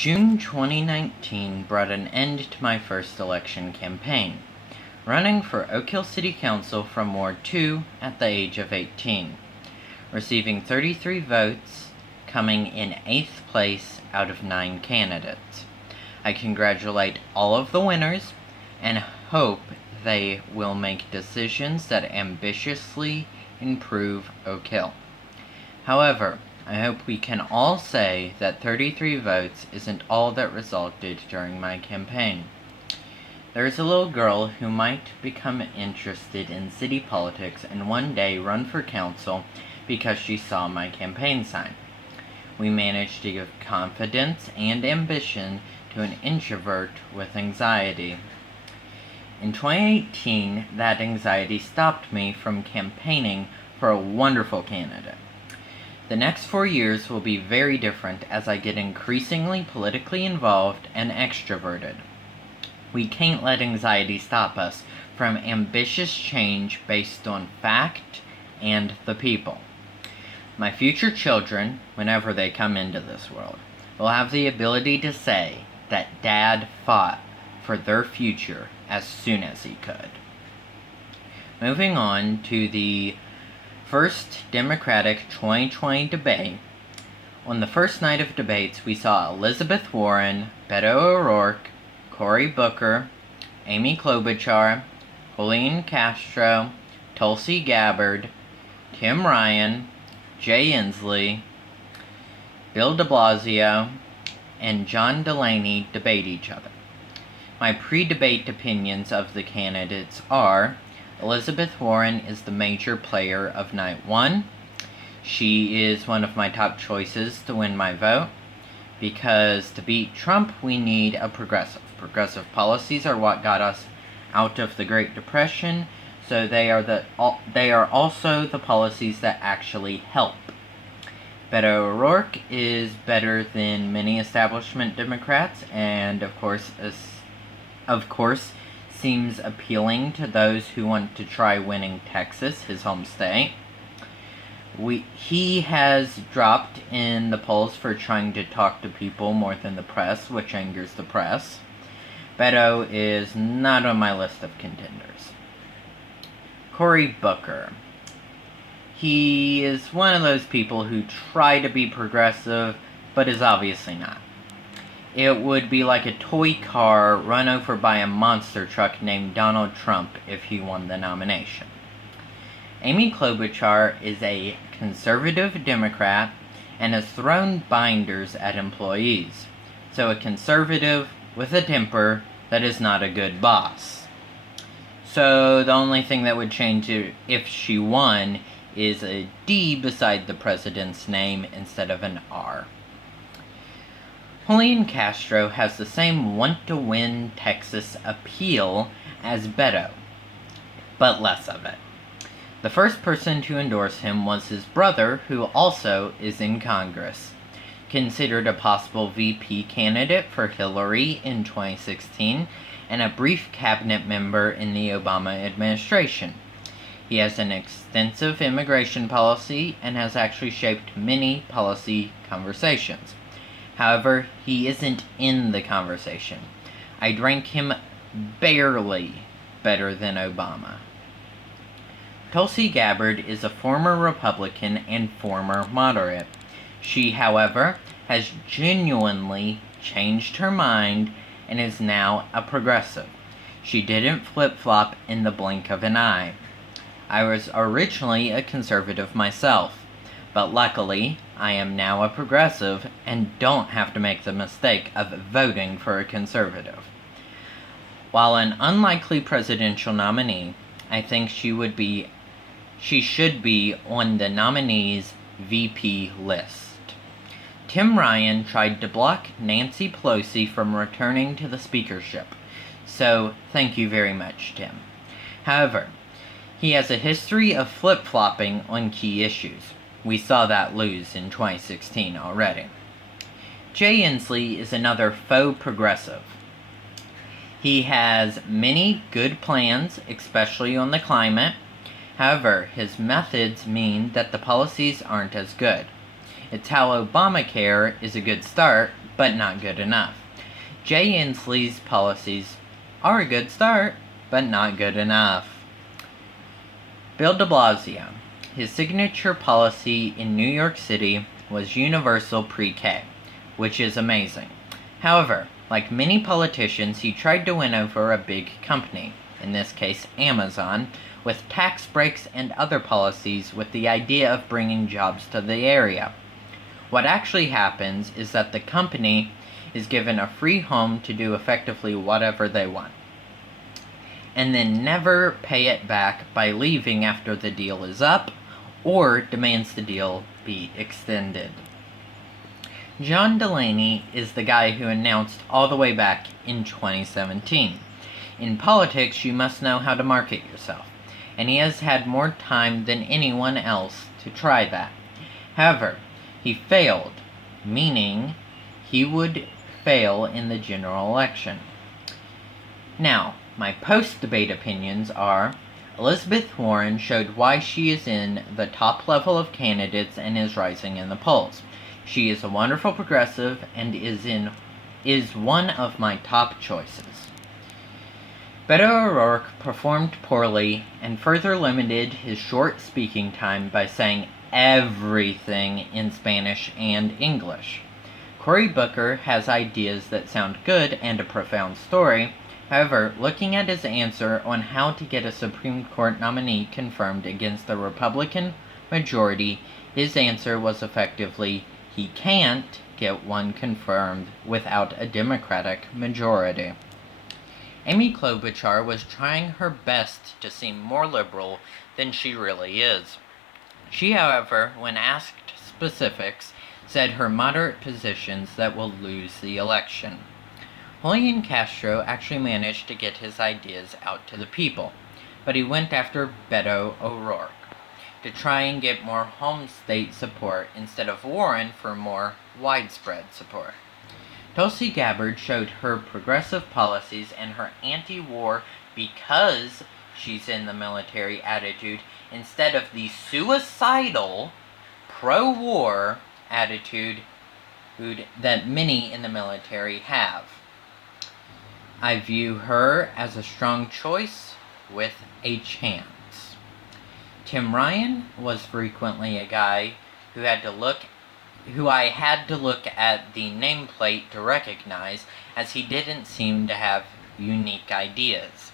June 2019 brought an end to my first election campaign, running for Oak Hill City Council from Ward 2 at the age of 18, receiving 33 votes, coming in 8th place out of 9 candidates. I congratulate all of the winners and hope they will make decisions that ambitiously improve Oak Hill. However, I hope we can all say that 33 votes isn't all that resulted during my campaign. There is a little girl who might become interested in city politics and one day run for council because she saw my campaign sign. We managed to give confidence and ambition to an introvert with anxiety. In 2018, that anxiety stopped me from campaigning for a wonderful candidate. The next 4 years will be very different as I get increasingly politically involved and extroverted. We can't let anxiety stop us from ambitious change based on fact and the people. My future children, whenever they come into this world, will have the ability to say that Dad fought for their future as soon as he could. Moving on to the first Democratic 2020 debate. On the first night of debates, we saw Elizabeth Warren, Beto O'Rourke, Cory Booker, Amy Klobuchar, Julian Castro, Tulsi Gabbard, Tim Ryan, Jay Inslee, Bill de Blasio, and John Delaney debate each other. My pre-debate opinions of the candidates are: Elizabeth Warren is the major player of night one. She is one of my top choices to win my vote, because to beat Trump we need a progressive. Progressive policies are what got us out of the Great Depression, so they are also the policies that actually help. Beto O'Rourke is better than many establishment Democrats, and of course seems appealing to those who want to try winning Texas, his home state. He has dropped in the polls for trying to talk to people more than the press, which angers the press. Beto is not on my list of contenders. Cory Booker. He is one of those people who try to be progressive, but is obviously not. It would be like a toy car run over by a monster truck named Donald Trump if he won the nomination. Amy Klobuchar is a conservative Democrat and has thrown binders at employees, so a conservative with a temper that is not a good boss. So the only thing that would change if she won is a D beside the president's name instead of an R. Julian Castro has the same want-to-win Texas appeal as Beto, but less of it. The first person to endorse him was his brother, who also is in Congress, considered a possible VP candidate for Hillary in 2016, and a brief cabinet member in the Obama administration. He has an extensive immigration policy and has actually shaped many policy conversations. However, he isn't in the conversation. I'd rank him barely better than Obama. Tulsi Gabbard is a former Republican and former moderate. She, however, has genuinely changed her mind and is now a progressive. She didn't flip-flop in the blink of an eye. I was originally a conservative myself, but luckily, I am now a progressive and don't have to make the mistake of voting for a conservative. While an unlikely presidential nominee, I think she should be on the nominees' VP list. Tim Ryan tried to block Nancy Pelosi from returning to the speakership, so thank you very much, Tim. However, he has a history of flip-flopping on key issues. We saw that lose in 2016 already. Jay Inslee is another faux progressive. He has many good plans, especially on the climate. However, his methods mean that the policies aren't as good. It's how Obamacare is a good start, but not good enough. Jay Inslee's policies are a good start, but not good enough. Bill de Blasio. His signature policy in New York City was universal pre-K, which is amazing. However, like many politicians, he tried to win over a big company, in this case Amazon, with tax breaks and other policies with the idea of bringing jobs to the area. What actually happens is that the company is given a free home to do effectively whatever they want, and then never pay it back by leaving after the deal is up, or demands the deal be extended. John Delaney is the guy who announced all the way back in 2017. In politics, you must know how to market yourself, and he has had more time than anyone else to try that. However, he failed, meaning he would fail in the general election. Now, my post-debate opinions are: Elizabeth Warren showed why she is in the top level of candidates and is rising in the polls. She is a wonderful progressive and is one of my top choices. Beto O'Rourke performed poorly and further limited his short speaking time by saying everything in Spanish and English. Cory Booker has ideas that sound good and a profound story. However, looking at his answer on how to get a Supreme Court nominee confirmed against the Republican majority, his answer was effectively, he can't get one confirmed without a Democratic majority. Amy Klobuchar was trying her best to seem more liberal than she really is. She, however, when asked specifics, said her moderate positions that will lose the election. Julian Castro actually managed to get his ideas out to the people, but he went after Beto O'Rourke to try and get more home state support instead of Warren for more widespread support. Tulsi Gabbard showed her progressive policies and her anti-war because she's in the military attitude instead of the suicidal pro-war attitude that many in the military have. I view her as a strong choice with a chance. Tim Ryan was frequently a guy who I had to look at the nameplate to recognize, as he didn't seem to have unique ideas.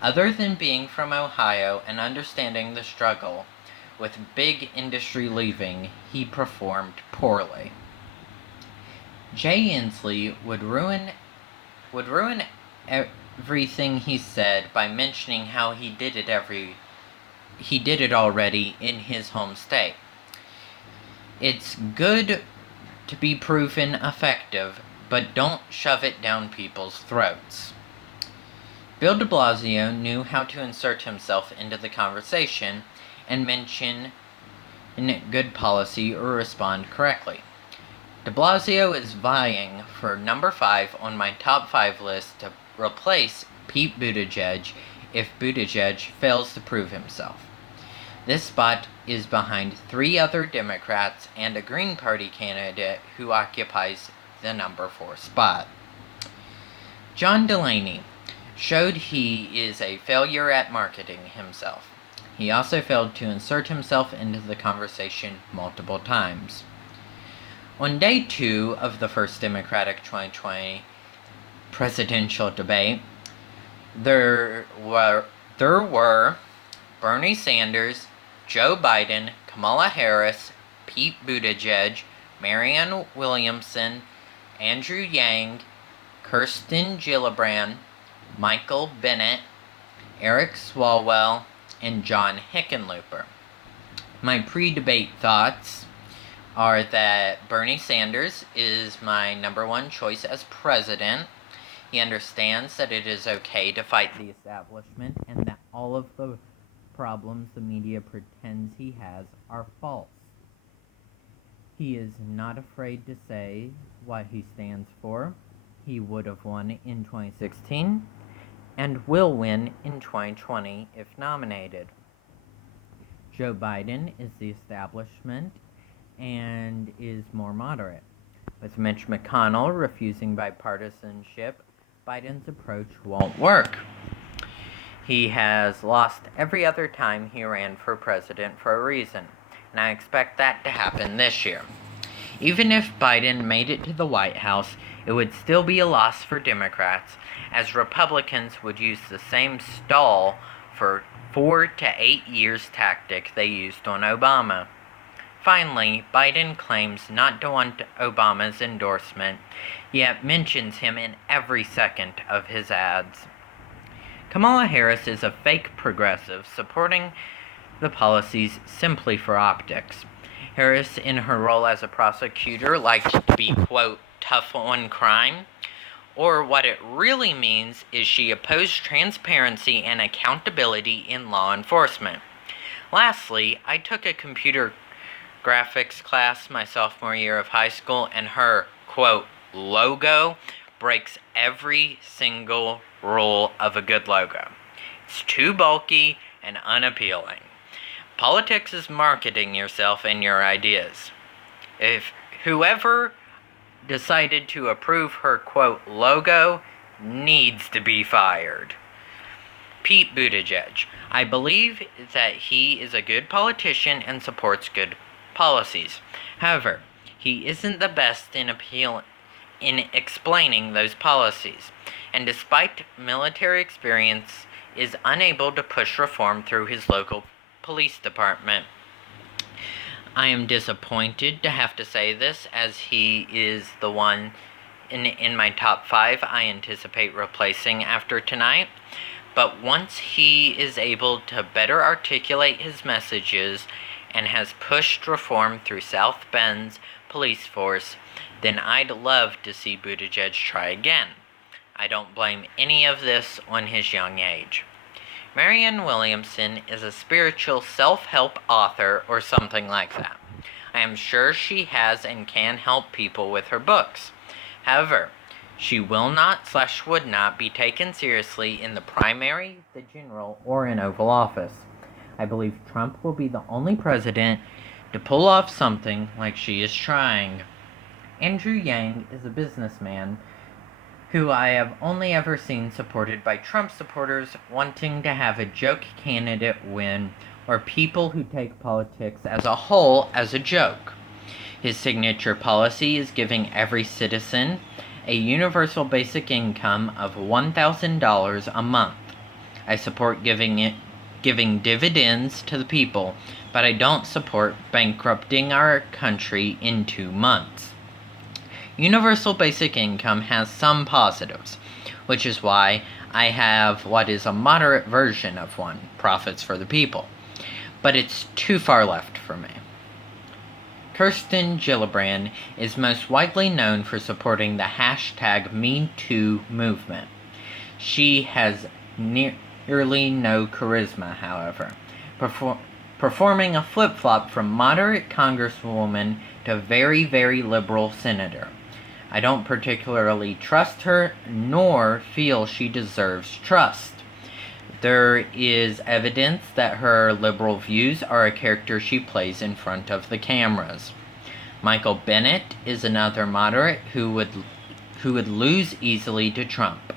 Other than being from Ohio and understanding the struggle with big industry leaving, he performed poorly. Jay Inslee would ruin everything he said by mentioning how he did it already in his home state. It's good to be proven effective, but don't shove it down people's throats. Bill de Blasio knew how to insert himself into the conversation and mention good policy or respond correctly. De Blasio is vying for number 5 on my top 5 list to replace Pete Buttigieg if Buttigieg fails to prove himself. This spot is behind 3 other Democrats and a Green Party candidate who occupies the number 4 spot. John Delaney showed he is a failure at marketing himself. He also failed to insert himself into the conversation multiple times. On day 2 of the first Democratic 2020 presidential debate, there were Bernie Sanders, Joe Biden, Kamala Harris, Pete Buttigieg, Marianne Williamson, Andrew Yang, Kirsten Gillibrand, Michael Bennet, Eric Swalwell, and John Hickenlooper. My pre-debate thoughts are that Bernie Sanders is my number 1 choice as president. He understands that it is okay to fight the establishment and that all of the problems the media pretends he has are false. He is not afraid to say what he stands for. He would have won in 2016 and will win in 2020 if nominated. Joe Biden is the establishment and is more moderate, With Mitch McConnell refusing bipartisanship, Biden's approach won't work. He has lost every other time he ran for president for a reason, and I expect that to happen this year. Even if Biden made it to the White House, it would still be a loss for Democrats, as Republicans would use the same stall for 4 to 8 years tactic they used on Obama. Finally, Biden claims not to want Obama's endorsement, yet mentions him in every second of his ads. Kamala Harris is a fake progressive, supporting the policies simply for optics. Harris, in her role as a prosecutor, liked to be, quote, tough on crime, or what it really means is she opposed transparency and accountability in law enforcement. Lastly, I took a computer graphics class my sophomore year of high school, and her, quote, logo breaks every single rule of a good logo. It's too bulky and unappealing. Politics is marketing yourself and your ideas. If whoever decided to approve her, quote, logo needs to be fired. Pete Buttigieg. I believe that he is a good politician and supports good policies. However, he isn't the best in explaining those policies, and despite military experience, is unable to push reform through his local police department. I am disappointed to have to say this, as he is the one in my top 5 I anticipate replacing after tonight. But once he is able to better articulate his messages and has pushed reform through South Bend's police force, then I'd love to see Buttigieg try again. I don't blame any of this on his young age. Marianne Williamson is a spiritual self-help author or something like that. I am sure she has and can help people with her books. However, she will not/would not be taken seriously in the primary, the general, or in Oval Office. I believe Trump will be the only president to pull off something like she is trying. Andrew Yang is a businessman who I have only ever seen supported by Trump supporters wanting to have a joke candidate win, or people who take politics as a whole as a joke. His signature policy is giving every citizen a universal basic income of $1,000 a month. I support giving dividends to the people, but I don't support bankrupting our country in 2 months. Universal basic income has some positives, which is why I have what is a moderate version of one, Profits for the People. But it's too far left for me. Kirsten Gillibrand is most widely known for supporting the hashtag #MeToo movement. She has nearly no charisma, however, performing a flip-flop from moderate congresswoman to very, very liberal senator. I don't particularly trust her, nor feel she deserves trust. There is evidence that her liberal views are a character she plays in front of the cameras. Michael Bennet is another moderate who would lose easily to Trump.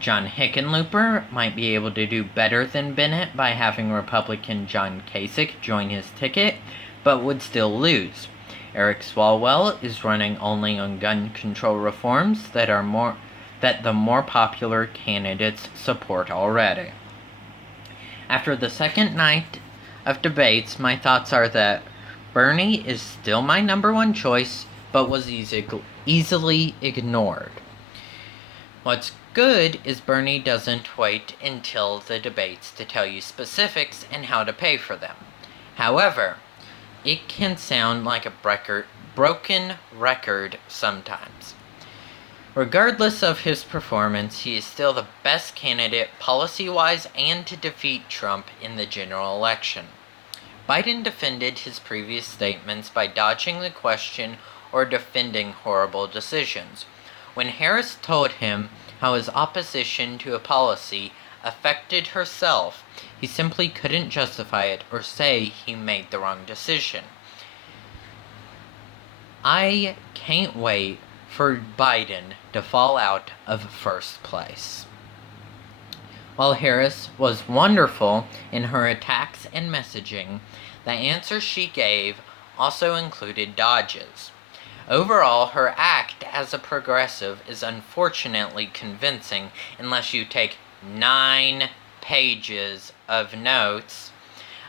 John Hickenlooper might be able to do better than Bennet by having Republican John Kasich join his ticket, but would still lose. Eric Swalwell is running only on gun control reforms that the more popular candidates support already. After the second night of debates, my thoughts are that Bernie is still my number 1 choice, but was easily ignored. What's good is Bernie doesn't wait until the debates to tell you specifics and how to pay for them. However, it can sound like a broken record sometimes. Regardless of his performance, he is still the best candidate policy-wise and to defeat Trump in the general election. Biden defended his previous statements by dodging the question or defending horrible decisions. When Harris told him how his opposition to a policy affected herself, he simply couldn't justify it or say he made the wrong decision. I can't wait for Biden to fall out of first place. While Harris was wonderful in her attacks and messaging, the answers she gave also included dodges. Overall, her act as a progressive is unfortunately convincing unless you take 9 pages of notes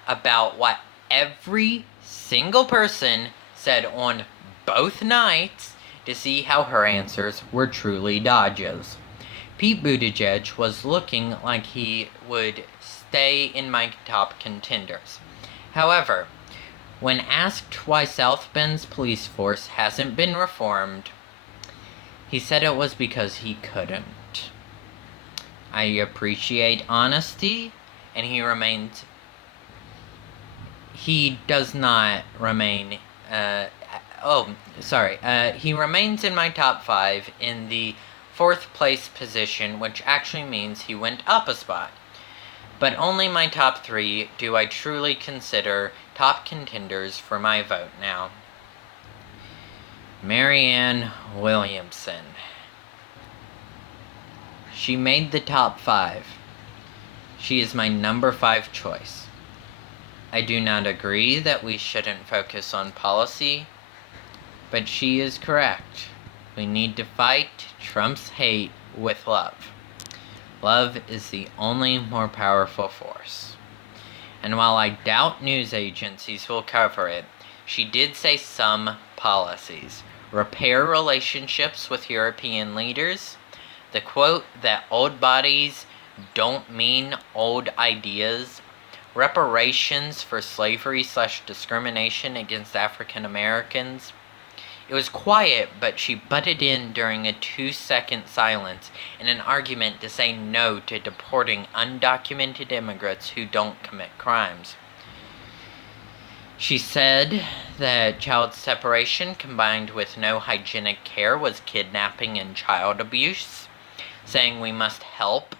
about what every single person said on both nights to see how her answers were truly dodges. Pete Buttigieg was looking like he would stay in my top contenders. However, when asked why South Bend's police force hasn't been reformed, he said it was because he couldn't. I appreciate honesty, and he does not remain, he remains in my top 5 in the 4th place position, which actually means he went up a spot. But only my top 3 do I truly consider top contenders for my vote now. Marianne Williamson. She made the top 5. She is my number 5 choice. I do not agree that we shouldn't focus on policy, but she is correct. We need to fight Trump's hate with love. Love is the only more powerful force. And while I doubt news agencies will cover it, she did say some policies. Repair relationships with European leaders. The quote that old bodies don't mean old ideas. Reparations for slavery/discrimination against African Americans. It was quiet, but she butted in during a 2-second silence in an argument to say no to deporting undocumented immigrants who don't commit crimes. She said that child separation combined with no hygienic care was kidnapping and child abuse, saying we must help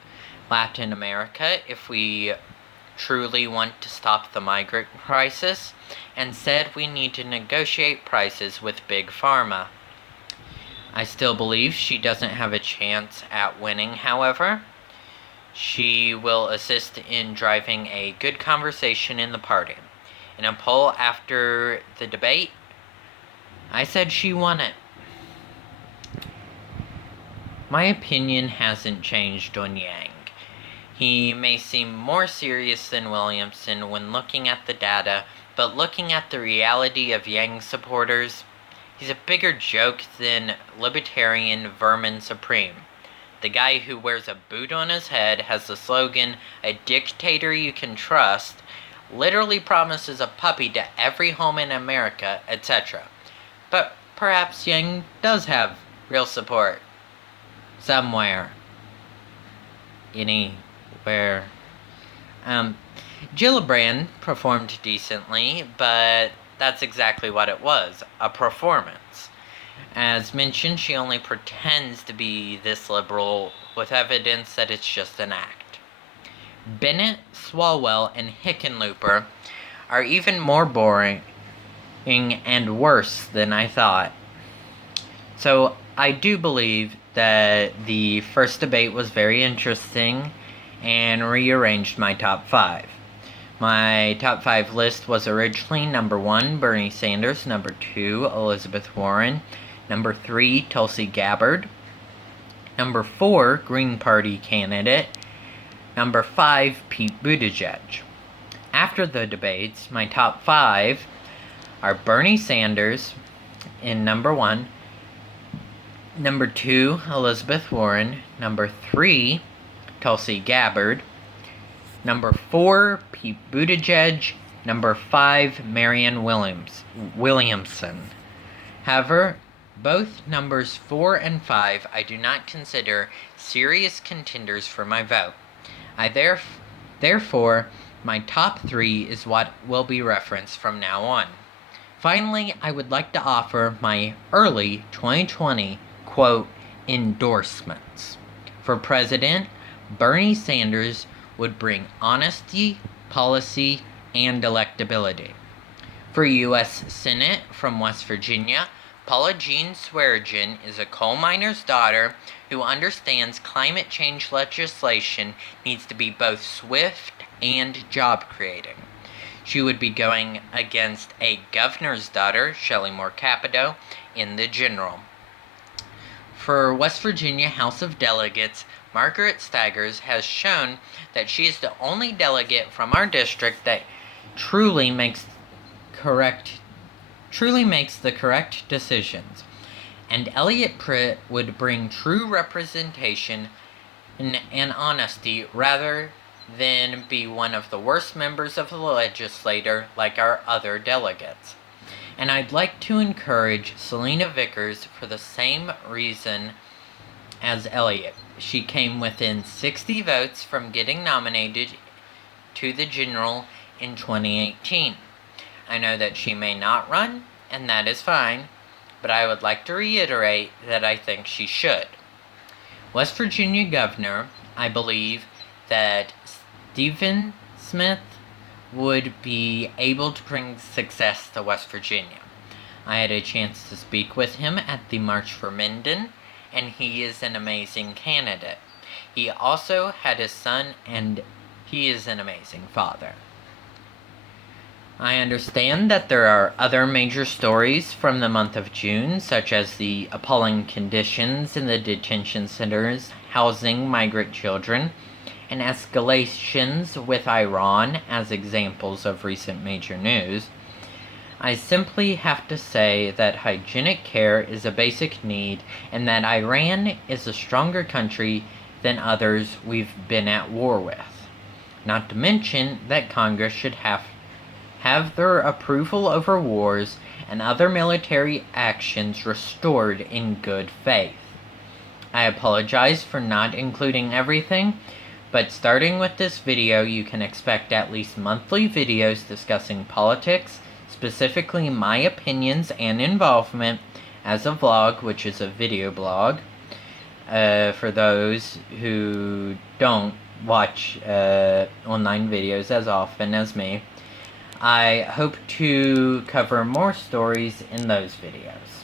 Latin America if we truly want to stop the migrant crisis, and said we need to negotiate prices with Big Pharma. I still believe she doesn't have a chance at winning, however. She will assist in driving a good conversation in the party. In a poll after the debate, I said she won it. My opinion hasn't changed on Yang. He may seem more serious than Williamson when looking at the data, but looking at the reality of Yang supporters, he's a bigger joke than libertarian vermin supreme. The guy who wears a boot on his head has the slogan, "A dictator you can trust," literally promises a puppy to every home in America, etc. But perhaps Yang does have real support. Somewhere. Anywhere. Gillibrand performed decently, but that's exactly what it was, a performance. As mentioned, she only pretends to be this liberal with evidence that it's just an act. Bennett, Swalwell, and Hickenlooper are even more boring and worse than I thought. So I do believe that the first debate was very interesting and rearranged my top 5. My top 5 list was originally number 1, Bernie Sanders, number 2, Elizabeth Warren, number 3, Tulsi Gabbard, number 4, Green Party candidate, number 5, Pete Buttigieg. After the debates, my top 5 are Bernie Sanders in number 1, number 2, Elizabeth Warren, number 3, Tulsi Gabbard, number 4, Pete Buttigieg, number 5, Marianne Williamson. However, both numbers 4 and 5 I do not consider serious contenders for my vote. Therefore, my top 3 is what will be referenced from now on. Finally, I would like to offer my early 2020, quote, endorsements. For president, Bernie Sanders would bring honesty, policy, and electability. For U.S. Senate from West Virginia, Paula Jean Swearengin is a coal miner's daughter who understands climate change legislation needs to be both swift and job creating. She would be going against a governor's daughter, Shelley Moore Capito, in the general. For West Virginia House of Delegates, Margaret Staggers has shown that she is the only delegate from our district that truly makes the correct decisions. And Elliot Pritt would bring true representation and honesty rather than be one of the worst members of the legislature like our other delegates. And I'd like to encourage Selena Vickers for the same reason as Elliot. She came within 60 votes from getting nominated to the general in 2018. I know that she may not run, and that is fine, but I would like to reiterate that I think she should. West Virginia Governor, I believe that Stephen Smith would be able to bring success to West Virginia. I had a chance to speak with him at the March for Minden, and he is an amazing candidate. He also had a son, and he is an amazing father. I understand that there are other major stories from the month of June, such as the appalling conditions in the detention centers housing migrant children, and escalations with Iran as examples of recent major news. I simply have to say that hygienic care is a basic need, and that Iran is a stronger country than others we've been at war with. Not to mention that Congress should have their approval over wars and other military actions restored in good faith. I apologize for not including everything, but starting with this video, you can expect at least monthly videos discussing politics, specifically my opinions and involvement, as a vlog, which is a video blog, for those who don't watch online videos as often as me. I hope to cover more stories in those videos.